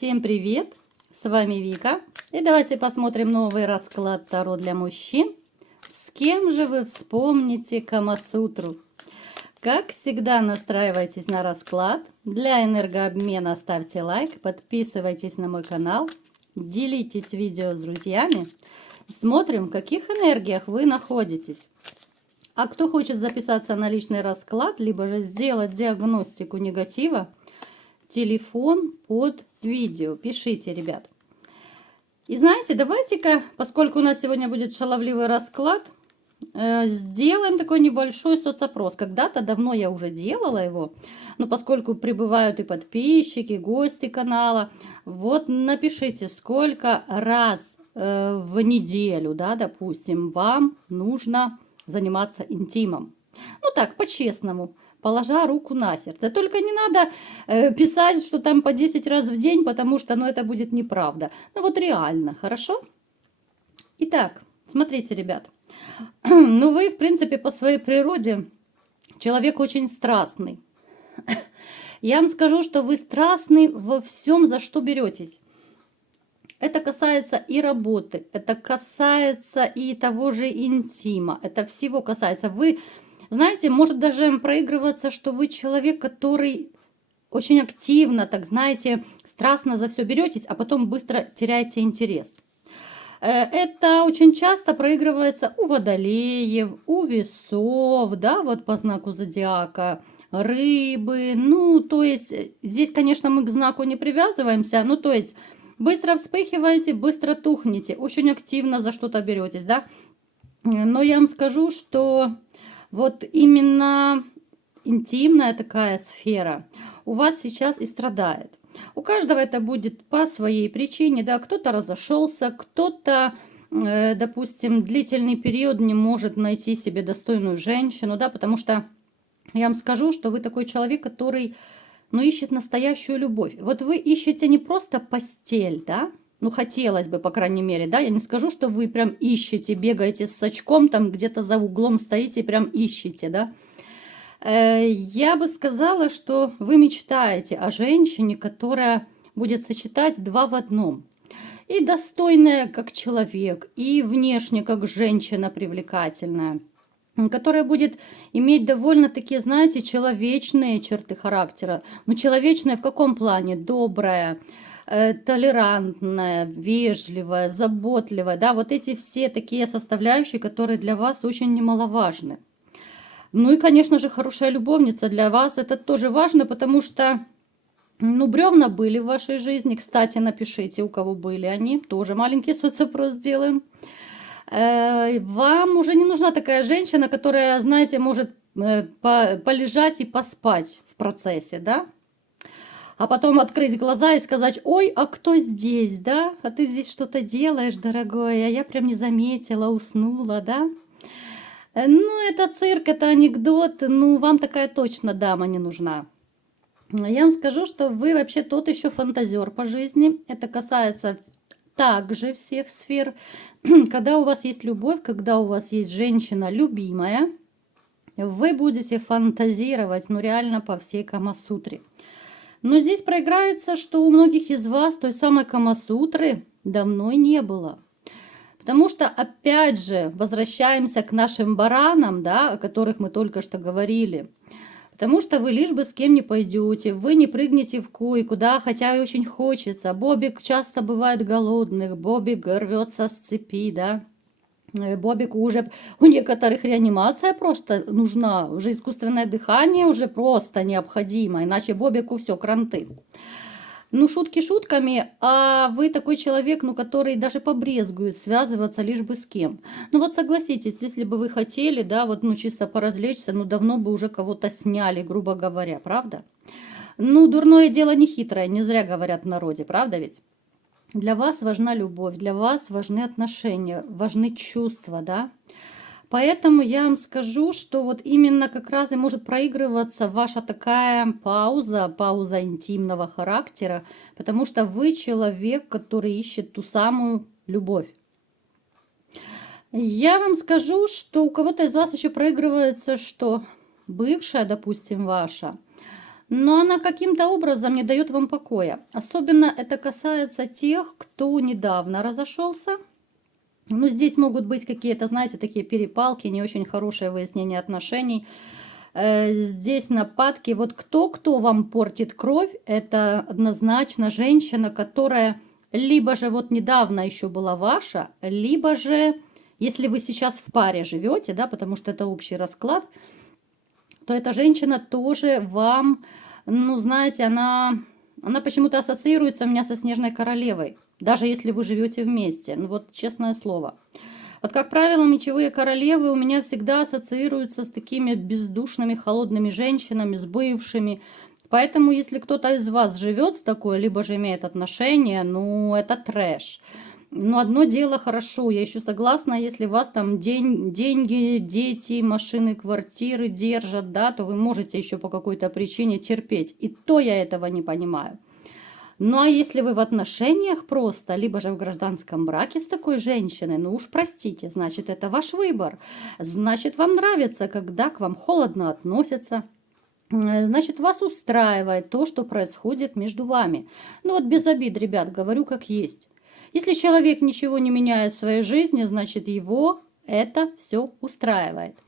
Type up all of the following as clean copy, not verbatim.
Всем привет! С вами Вика. И давайте посмотрим новый расклад Таро для мужчин. С кем же вы вспомните Камасутру? Как всегда, настраивайтесь на расклад. Для энергообмена ставьте лайк, подписывайтесь на мой канал, делитесь видео с друзьями. Смотрим, в каких энергиях вы находитесь. А кто хочет записаться на личный расклад, либо же сделать диагностику негатива, телефон под видео. Пишите, ребят. И знаете, давайте-ка, поскольку у нас сегодня будет шаловливый расклад, сделаем такой небольшой соцопрос. Когда-то давно я уже делала его, но поскольку прибывают и подписчики, и гости канала, вот напишите, сколько раз в неделю, да, допустим, вам нужно заниматься интимом. Ну так, по-честному, положа руку на сердце. Только не надо писать, что там по 10 раз в день, потому что, ну, это будет неправда. Ну, вот реально, хорошо? Итак, смотрите, ребят. Ну, вы, в принципе, по своей природе человек очень страстный. Я вам скажу, что вы страстный во всем, за что беретесь. Это касается и работы, это касается и того же интима, это всего касается. Вы, знаете, может даже проигрываться, что вы человек, который очень активно, так знаете, страстно за все беретесь, а потом быстро теряете интерес. Это очень часто проигрывается у водолеев, у весов, да, вот по знаку зодиака, рыбы. Ну, то есть здесь, конечно, мы к знаку не привязываемся, ну, то есть быстро вспыхиваете, быстро тухнете, очень активно за что-то беретесь, да. Но я вам скажу, что вот именно интимная такая сфера у вас сейчас и страдает. У каждого это будет по своей причине, да, кто-то разошелся, кто-то, допустим, длительный период не может найти себе достойную женщину, да, потому что я вам скажу, что вы такой человек, который, ну, ищет настоящую любовь. Вот вы ищете не просто постель, да, ну, хотелось бы, по крайней мере, да, я не скажу, что вы прям ищете, бегаете с очком, там где-то за углом стоите, прям ищете, да. Я бы сказала, что вы мечтаете о женщине, которая будет сочетать два в одном. И достойная как человек, и внешне как женщина привлекательная, которая будет иметь довольно-таки, знаете, человечные черты характера. Но человечная в каком плане? Добрая, толерантная, вежливая, заботливая. Да, вот эти все такие составляющие, которые для вас очень немаловажны. Ну и, конечно же, хорошая любовница для вас. Это тоже важно, потому что, ну, бревна были в вашей жизни. Кстати, напишите, у кого были они. Тоже маленький соцопрос сделаем. Вам уже не нужна такая женщина, которая, знаете, может полежать и поспать в процессе, да? А потом открыть глаза и сказать: ой, а кто здесь, да? А ты здесь что-то делаешь, дорогой, а я прям не заметила, уснула, да? Ну, это цирк, это анекдот, ну, вам такая точно дама не нужна. Я вам скажу, что вы вообще тот еще фантазер по жизни. Это касается также всех сфер. Когда у вас есть любовь, когда у вас есть женщина любимая, вы будете фантазировать, ну, реально по всей Камасутре. Но здесь проиграется, что у многих из вас той самой Камасутры давно не было. Потому что, опять же, возвращаемся к нашим баранам, да, о которых мы только что говорили. Потому что вы лишь бы с кем не пойдете, вы не прыгнете в койку, да, хотя и очень хочется. Бобик часто бывает голодных, Бобик рвется с цепи, да. Бобику уже у некоторых реанимация просто нужна, уже искусственное дыхание уже просто необходимо, иначе Бобику все, кранты. Ну, шутки шутками, а вы такой человек, ну, который даже побрезгует связываться лишь бы с кем. Ну, вот согласитесь, если бы вы хотели, да, вот, ну, чисто поразвлечься, ну, давно бы уже кого-то сняли, грубо говоря, правда? Ну, дурное дело не хитрое, не зря говорят в народе, правда ведь? Для вас важна любовь, для вас важны отношения, важны чувства, да? Поэтому я вам скажу, что вот именно как раз и может проигрываться ваша такая пауза интимного характера, потому что вы человек, который ищет ту самую любовь. Я вам скажу, что у кого-то из вас еще проигрывается, что бывшая, допустим, ваша, но она каким-то образом не дает вам покоя. Особенно это касается тех, кто недавно разошелся. Ну, здесь могут быть какие-то, знаете, такие перепалки, не очень хорошее выяснение отношений. Здесь нападки. Вот кто вам портит кровь, это однозначно женщина, которая либо же вот недавно еще была ваша, либо же, если вы сейчас в паре живете, да, потому что это общий расклад, то эта женщина тоже вам, ну, знаете, она почему-то ассоциируется у меня со Снежной Королевой, даже если вы живете вместе. Ну, вот честное слово. Вот, как правило, мечевые королевы у меня всегда ассоциируются с такими бездушными, холодными женщинами, с бывшими. Поэтому, если кто-то из вас живет с такой, либо же имеет отношения, ну, это трэш. Но одно дело хорошо, я еще согласна, если вас там деньги, дети, машины, квартиры держат, да, то вы можете еще по какой-то причине терпеть. И то я этого не понимаю. Ну а если вы в отношениях просто, либо же в гражданском браке с такой женщиной, ну уж простите, значит это ваш выбор. Значит вам нравится, когда к вам холодно относятся. Значит, вас устраивает то, что происходит между вами. Ну вот без обид, ребят, говорю как есть. Если человек ничего не меняет в своей жизни, значит его это все устраивает.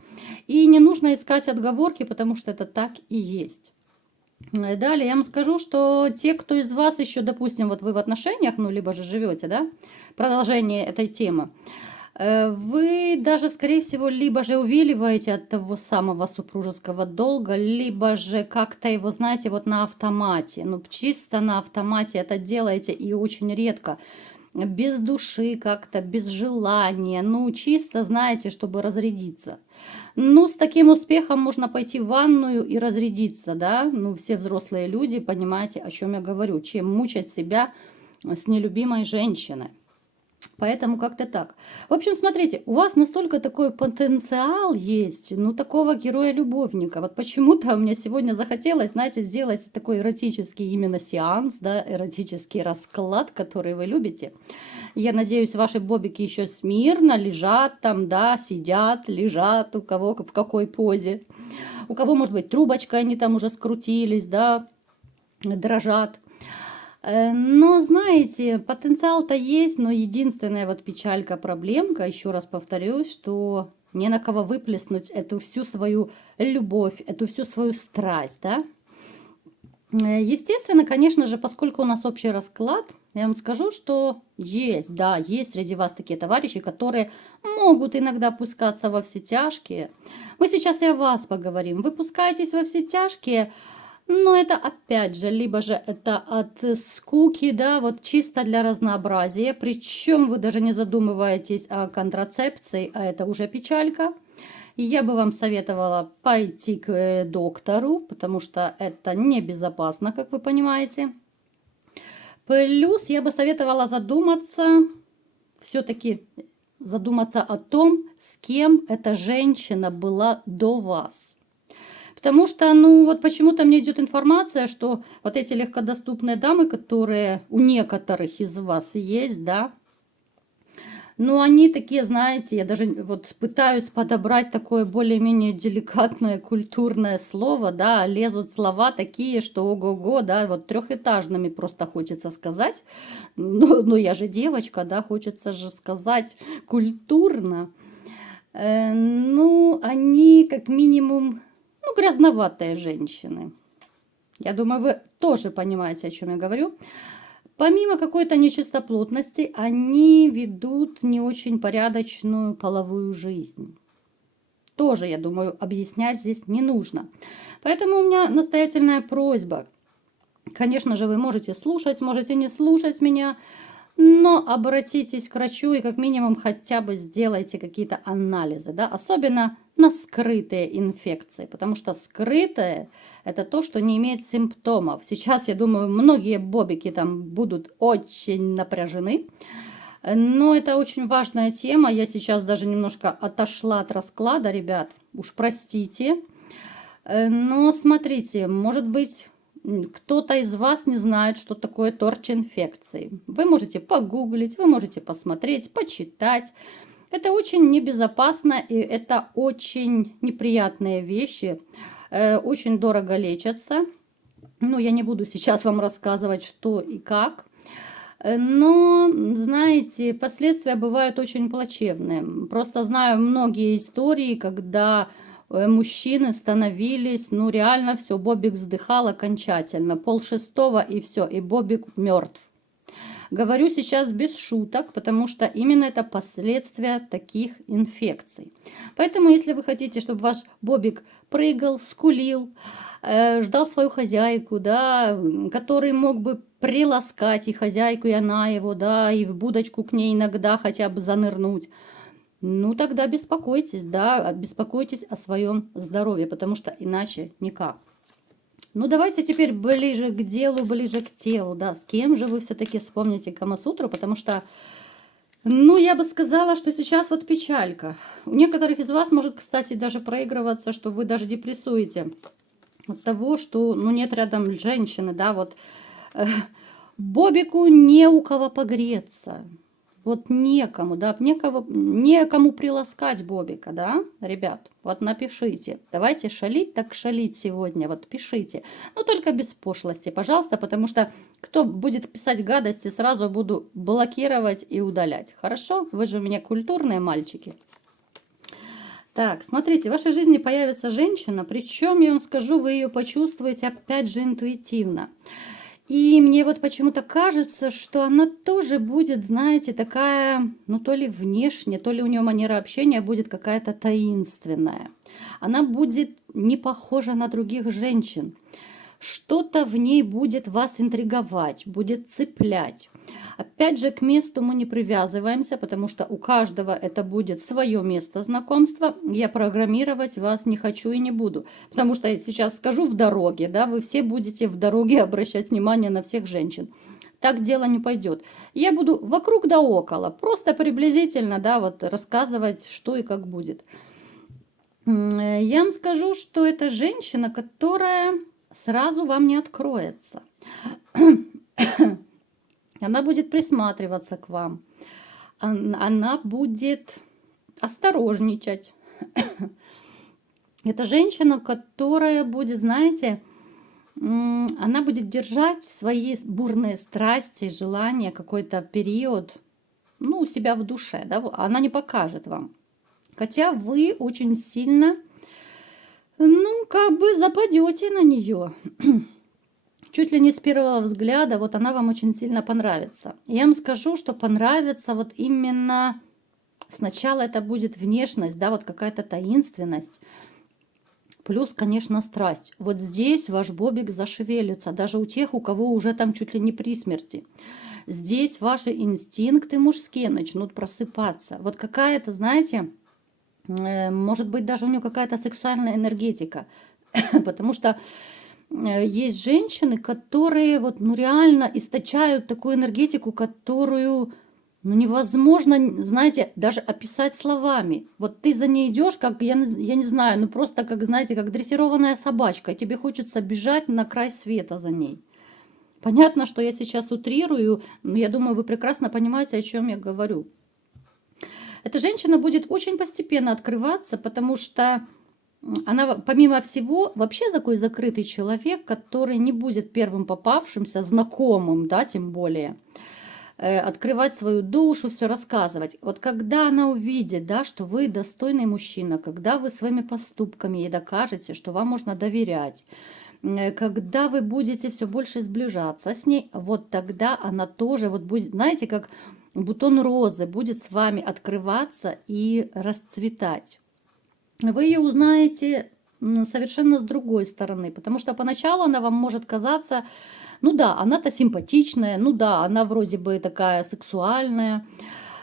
И не нужно искать отговорки, потому что это так и есть. Далее я вам скажу, что те, кто из вас еще, допустим, вот вы в отношениях, ну, либо же живете, да, продолжение этой темы, вы даже, скорее всего, либо же увиливаете от того самого супружеского долга, либо же как-то его, знаете, вот на автомате, ну, чисто на автомате это делаете и очень редко, без души как-то, без желания, ну, чисто, знаете, чтобы разрядиться. Ну, с таким успехом можно пойти в ванную и разрядиться, да, ну, все взрослые люди, понимаете, о чем я говорю, чем мучать себя с нелюбимой женщиной. Поэтому как-то так. В общем, смотрите, у вас настолько такой потенциал есть, ну, такого героя-любовника. Вот почему-то у меня сегодня захотелось, знаете, сделать такой эротический именно сеанс, да, эротический расклад, который вы любите. Я надеюсь, ваши бобики еще смирно лежат там, да, сидят, лежат, у кого в какой позе. У кого, может быть, трубочкой они там уже скрутились, да, дрожат. Но, знаете, потенциал-то есть, но единственная вот печалька, проблемка, еще раз повторюсь, что не на кого выплеснуть эту всю свою любовь, эту всю свою страсть, да. Естественно, конечно же, поскольку у нас общий расклад, я вам скажу, что есть, да, есть среди вас такие товарищи, которые могут иногда пускаться во все тяжкие. Мы сейчас и о вас поговорим. Вы пускаетесь во все тяжкие, но это опять же, либо же это от скуки, да, вот чисто для разнообразия. Причем вы даже не задумываетесь о контрацепции, а это уже печалька. И я бы вам советовала пойти к доктору, потому что это небезопасно, как вы понимаете. Плюс я бы советовала задуматься, все-таки задуматься о том, с кем эта женщина была до вас. Потому что, ну, вот почему-то мне идет информация, что вот эти легкодоступные дамы, которые у некоторых из вас есть, да, ну, они такие, знаете, я даже вот пытаюсь подобрать такое более-менее деликатное культурное слово, да, лезут слова такие, что ого-го, да, вот трехэтажными просто хочется сказать. Ну, я же девочка, да, хочется же сказать культурно. Ну, они как минимум, ну, грязноватые женщины. Я думаю, вы тоже понимаете, о чем я говорю. Помимо какой-то нечистоплотности, они ведут не очень порядочную половую жизнь. Тоже, я думаю, объяснять здесь не нужно. Поэтому у меня настоятельная просьба. Конечно же, вы можете слушать, можете не слушать меня, но обратитесь к врачу и как минимум хотя бы сделайте какие-то анализы, да, особенно на скрытые инфекции, потому что скрытое – это то, что не имеет симптомов. Сейчас, я думаю, многие бобики там будут очень напряжены, но это очень важная тема. Я сейчас даже немножко отошла от расклада, ребят, уж простите. Но смотрите, может быть, кто-то из вас не знает, что такое торч-инфекции. Вы можете погуглить, вы можете посмотреть, почитать. Это очень небезопасно и это очень неприятные вещи. Очень дорого лечатся. Ну, я не буду сейчас вам рассказывать, что и как. Но, знаете, последствия бывают очень плачевные. Просто знаю многие истории, когда мужчины становились, ну реально все, Бобик вздыхал окончательно, 5:30 и все, и Бобик мертв. Говорю сейчас без шуток, потому что именно это последствия таких инфекций. Поэтому, если вы хотите, чтобы ваш Бобик прыгал, скулил, ждал свою хозяйку, да, который мог бы приласкать и хозяйку, и она его, да, и в будочку к ней иногда хотя бы занырнуть, ну тогда беспокойтесь, да, беспокойтесь о своем здоровье, потому что иначе никак. Ну, давайте теперь ближе к делу, ближе к телу, да, с кем же вы все-таки вспомните Камасутру, потому что, ну, я бы сказала, что сейчас вот печалька. У некоторых из вас может, кстати, даже проигрываться, что вы даже депрессуете от того, что, ну, нет рядом женщины, да, вот Бобику не у кого погреться. Вот некому, да, некому приласкать Бобика, да, ребят, вот напишите. Давайте шалить, так шалить сегодня, вот пишите. Но только без пошлости, пожалуйста, потому что кто будет писать гадости, сразу буду блокировать и удалять. Хорошо? Вы же у меня культурные мальчики. Так, смотрите, в вашей жизни появится женщина, причем, я вам скажу, вы ее почувствуете опять же интуитивно. И мне вот почему-то кажется, что она тоже будет, знаете, такая, ну то ли внешне, то ли у нее манера общения будет какая-то таинственная. Она будет не похожа на других женщин. Что-то в ней будет вас интриговать, будет цеплять. Опять же, к месту мы не привязываемся, потому что у каждого это будет свое место знакомства. Я программировать вас не хочу и не буду. Потому что сейчас скажу в дороге, да, вы все будете в дороге обращать внимание на всех женщин. Так дело не пойдет. Я буду вокруг да около, просто приблизительно, да, вот рассказывать, что и как будет. Я вам скажу, что это женщина, которая сразу вам не откроется. Она будет присматриваться к вам. Она будет осторожничать. Это женщина, которая будет, знаете, она будет держать свои бурные страсти, желания какой-то период, ну, у себя в душе. Да? Она не покажет вам. Хотя вы очень сильно, ну, как бы западете на нее. Чуть ли не с первого взгляда, вот она вам очень сильно понравится. Я вам скажу, что понравится вот именно сначала это будет внешность, да, вот какая-то таинственность. Плюс, конечно, страсть. Вот здесь ваш Бобик зашевелится, даже у тех, у кого уже там чуть ли не при смерти. Здесь ваши инстинкты мужские начнут просыпаться. Вот какая-то, знаете, может быть, даже у нее какая-то сексуальная энергетика. Потому что есть женщины, которые вот, ну, реально источают такую энергетику, которую, ну, невозможно, знаете, даже описать словами. Вот ты за ней идешь, как, я не знаю, ну, просто, как, знаете, как дрессированная собачка, и тебе хочется бежать на край света за ней. Понятно, что я сейчас утрирую, но я думаю, вы прекрасно понимаете, о чем я говорю. Эта женщина будет очень постепенно открываться, потому что она, помимо всего, вообще такой закрытый человек, который не будет первым попавшимся, знакомым, да, тем более, открывать свою душу, все рассказывать. Вот когда она увидит, да, что вы достойный мужчина, когда вы своими поступками ей докажете, что вам можно доверять, когда вы будете все больше сближаться с ней, вот тогда она тоже вот будет, знаете, как бутон розы будет с вами открываться и расцветать. Вы ее узнаете совершенно с другой стороны, потому что поначалу она вам может казаться, ну да, она-то симпатичная, ну да, она вроде бы такая сексуальная,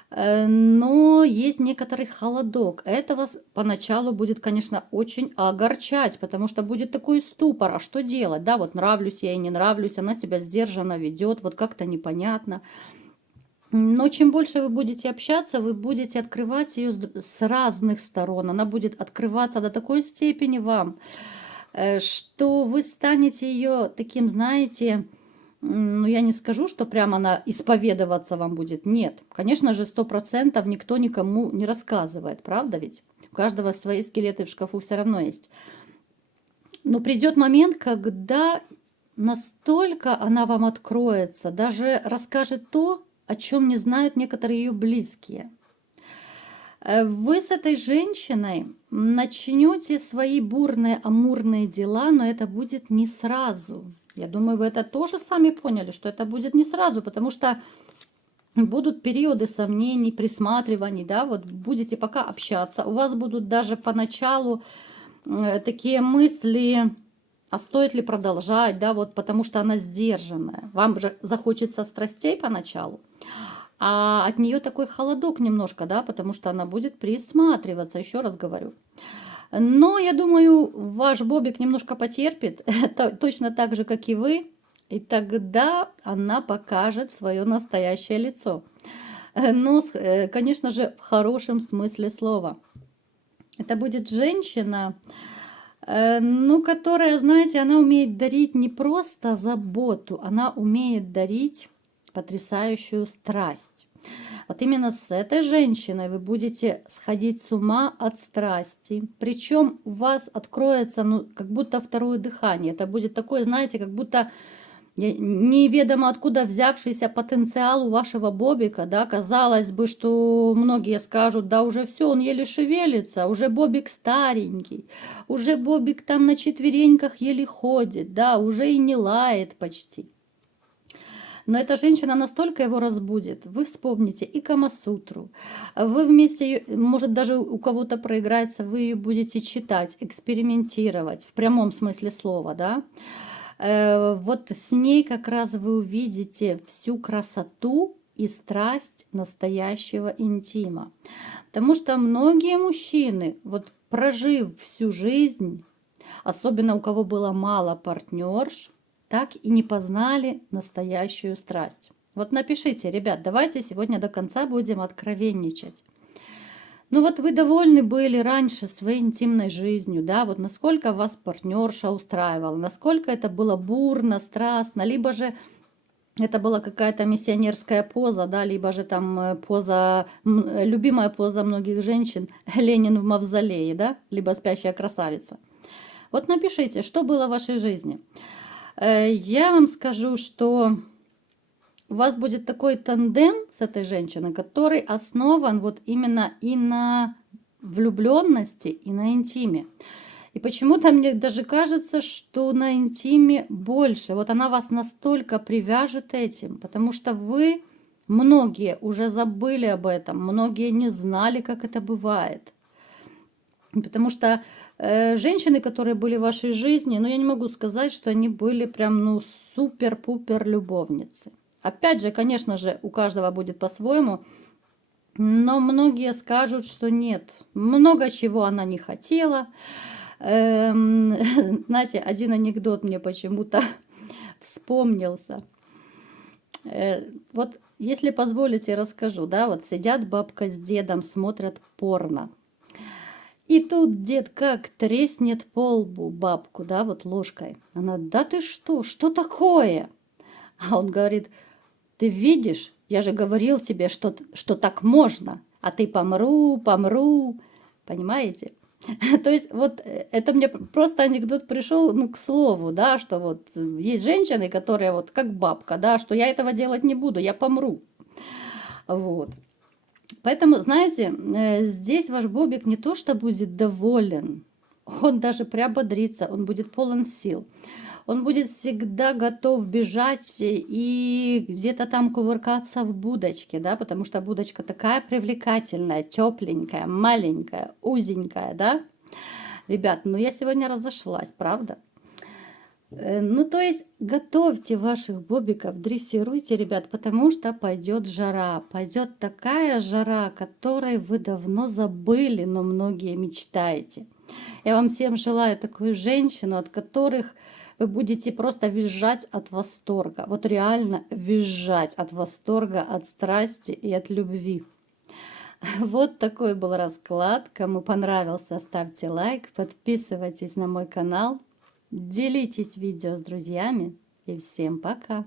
но есть некоторый холодок. Это вас поначалу будет, конечно, очень огорчать, потому что будет такой ступор, а что делать? Да, вот нравлюсь я и не нравлюсь, она себя сдержанно ведет, вот как-то непонятно. Но чем больше вы будете общаться, вы будете открывать ее с разных сторон. Она будет открываться до такой степени вам, что вы станете ее таким, знаете, ну я не скажу, что прямо она исповедоваться вам будет. Нет, конечно же, 100% никто никому не рассказывает, правда ведь? У каждого свои скелеты в шкафу все равно есть. Но придет момент, когда настолько она вам откроется, даже расскажет то, о чем не знают некоторые ее близкие. Вы с этой женщиной начнете свои бурные, амурные дела, но это будет не сразу. Я думаю, вы это тоже сами поняли, что это будет не сразу, потому что будут периоды сомнений, присматриваний, да, вот будете пока общаться, у вас будут даже поначалу такие мысли, а стоит ли продолжать, да, вот потому что она сдержанная. Вам же захочется страстей поначалу, а от нее такой холодок немножко, да, потому что она будет присматриваться, еще раз говорю. Но я думаю, ваш Бобик немножко потерпит, точно так же, как и вы, и тогда она покажет свое настоящее лицо. Но, конечно же, в хорошем смысле слова. Это будет женщина, ну, которая, знаете, она умеет дарить не просто заботу, она умеет дарить потрясающую страсть. Вот именно с этой женщиной вы будете сходить с ума от страсти. Причем у вас откроется, ну, как будто второе дыхание. Это будет такое, знаете, как будто неведомо откуда взявшийся потенциал у вашего Бобика, да, казалось бы, что многие скажут, да уже все, он еле шевелится, уже Бобик старенький, уже Бобик там на четвереньках еле ходит, да, уже и не лает почти. Но эта женщина настолько его разбудит. Вы вспомните и Камасутру. Вы вместе, может даже у кого-то проиграется, вы ее будете читать, экспериментировать в прямом смысле слова, да. Вот с ней как раз вы увидите всю красоту и страсть настоящего интима. Потому что многие мужчины, вот прожив всю жизнь, особенно у кого было мало партнерш, так и не познали настоящую страсть. Вот напишите, ребят, давайте сегодня до конца будем откровенничать. Ну вот вы довольны были раньше своей интимной жизнью, да, вот насколько вас партнерша устраивала, насколько это было бурно, страстно, либо же это была какая-то миссионерская поза, да, либо же там поза, любимая поза многих женщин, Ленин в мавзолее, да, либо спящая красавица. Вот напишите, что было в вашей жизни. Я вам скажу, что у вас будет такой тандем с этой женщиной, который основан вот именно и на влюбленности, и на интиме. И почему-то мне даже кажется, что на интиме больше. Вот она вас настолько привяжет этим, потому что вы, многие уже забыли об этом, многие не знали, как это бывает. Потому что женщины, которые были в вашей жизни, ну я не могу сказать, что они были прям ну супер-пупер любовницы. Опять же, конечно же, у каждого будет по-своему, но многие скажут, что нет. Много чего она не хотела. Знаете, один анекдот мне почему-то вспомнился. Вот если позволите, расскажу. Да, вот сидят бабка с дедом, смотрят порно. И тут дед как треснет по лбу бабку, да, вот ложкой. Она, да ты что такое? А он говорит, ты видишь, я же говорил тебе, что так можно, а ты помру. Понимаете? То есть вот это мне просто анекдот пришел, ну, к слову, да, что вот есть женщины, которые вот как бабка, да, что я этого делать не буду, я помру. Вот. Поэтому, знаете, здесь ваш Бобик не то что будет доволен, он даже приободрится, он будет полон сил. Он будет всегда готов бежать и где-то там кувыркаться в будочке, да, потому что будочка такая привлекательная, тепленькая, маленькая, узенькая, да. Ребят, ну я сегодня разошлась, правда? Ну, то есть, готовьте ваших бобиков, дрессируйте, ребят, потому что пойдет жара. Пойдет такая жара, которой вы давно забыли, но многие мечтаете. Я вам всем желаю такую женщину, от которых вы будете просто визжать от восторга. Вот реально визжать от восторга, от страсти и от любви. Вот такой был расклад. Кому понравился, ставьте лайк, подписывайтесь на мой канал. Делитесь видео с друзьями и всем пока!